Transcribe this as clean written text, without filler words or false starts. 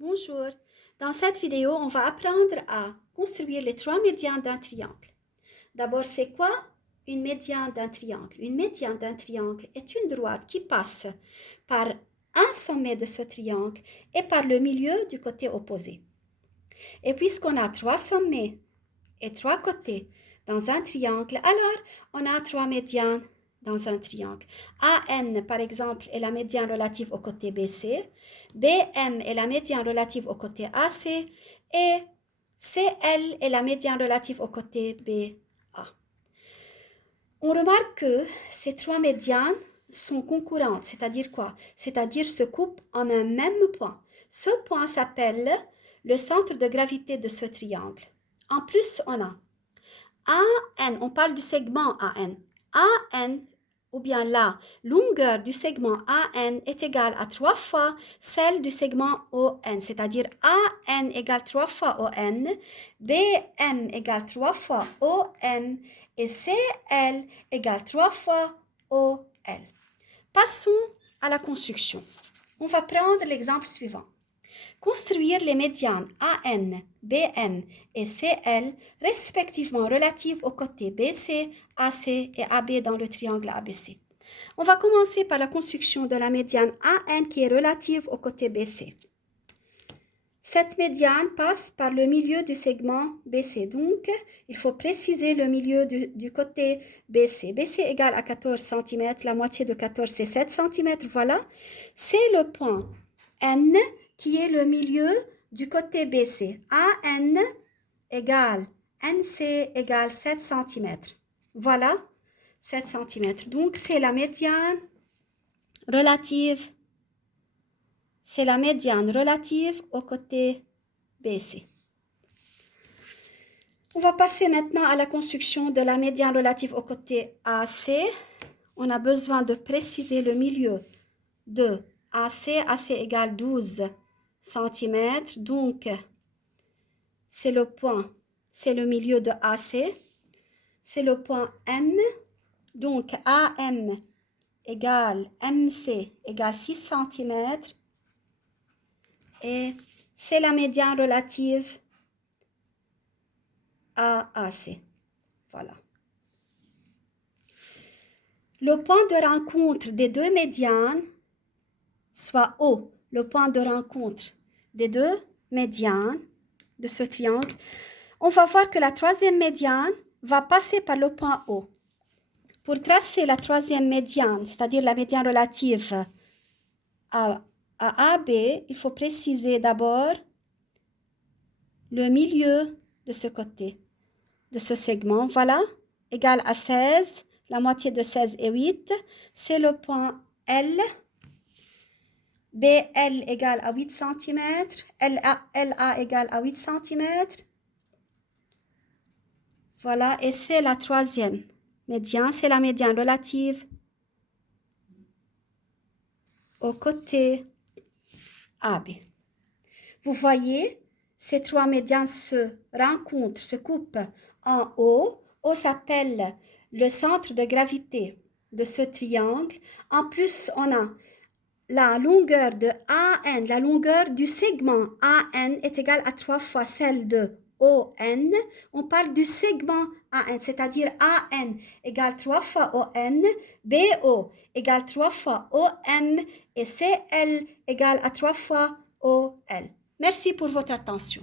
Bonjour, dans cette vidéo, on va apprendre à construire les trois médians d'un triangle. D'abord, c'est quoi une médiane d'un triangle? Une médiane d'un triangle est une droite qui passe par un sommet de ce triangle et par le milieu du côté opposé. Et puisqu'on a trois sommets et trois côtés dans un triangle, alors on a trois médianes dans un triangle. AN, par exemple, est la médiane relative au côté BC, BM est la médiane relative au côté AC et CL est la médiane relative au côté BA. On remarque que ces trois médianes sont concurrentes, c'est-à-dire quoi? C'est-à-dire se coupent en un même point. Ce point s'appelle le centre de gravité de ce triangle. En plus, on a AN, on parle du segment AN. AN, ou bien la longueur du segment AN est égale à 3 fois celle du segment ON, c'est-à-dire AN égale 3 fois ON, BM égale 3 fois OM et CL égale 3 fois OL. Passons à la construction. On va prendre l'exemple suivant. Construire les médianes AN, BM et CL, respectivement relatives aux côtés BC, AC et AB dans le triangle ABC. On va commencer par la construction de la médiane AN qui est relative au côté BC. Cette médiane passe par le milieu du segment BC. Donc, il faut préciser le milieu du côté BC. BC égale à 14 cm, la moitié de 14 c'est 7 cm, voilà. C'est le point N qui est le milieu du côté BC. AN égale NC égale 7 cm. Voilà, 7 cm. Donc, c'est la médiane relative. C'est la médiane relative au côté BC. On va passer maintenant à la construction de la médiane relative au côté AC. On a besoin de préciser le milieu de AC. AC égale 12 cm. Donc, c'est le point, c'est le milieu de AC. C'est le point M. Donc, AM égale MC égale 6 cm. Et c'est la médiane relative à AC. Voilà. Le point de rencontre des deux médianes, soit O, le point de rencontre des deux médianes de ce triangle, on va voir que la troisième médiane va passer par le point O. Pour tracer la troisième médiane, c'est-à-dire la médiane relative à AB, il faut préciser d'abord le milieu de ce côté, de ce segment. Voilà, égal à 16, la moitié de 16 est 8. C'est le point L. BL égale à 8 cm. LA égale à 8 cm. Voilà, et c'est la troisième médiane. C'est la médiane relative au côté AB. Vous voyez, ces trois médianes se rencontrent, se coupent en O. O s'appelle le centre de gravité de ce triangle. En plus, on a la longueur de AN, la longueur du segment AN est égale à 3 fois celle de ON. On parle du segment AN, c'est-à-dire AN égale 3 fois ON, BO égale 3 fois OM et CL égale à 3 fois OL. Merci pour votre attention.